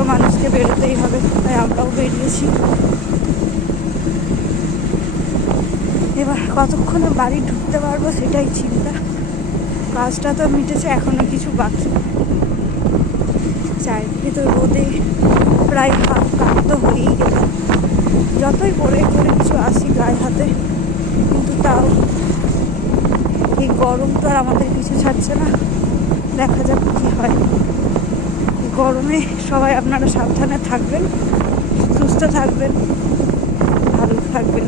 তো মানুষকে বেরোতেই হবে, তাই আমরাও বেরিয়েছি। এবার কতক্ষণে বাড়ি ঢুকতে পারবো সেটাই চিন্তা। কাজটা তো মিটেছে, এখনো কিছু বাকি। চারিদিকে তো রোদে প্রায় হাত কাঁপতে হয়েই গেল। যতই পরে করে কিছু আসি গায়ে হাতে, কিন্তু তাও এই গরম তো আর আমাদের কিছু ছাড়ছে না। দেখা যাক কি হয়। গরমে সবাই আপনারা সাবধানে থাকবেন, সুস্থ থাকবেন, ভালো থাকবেন।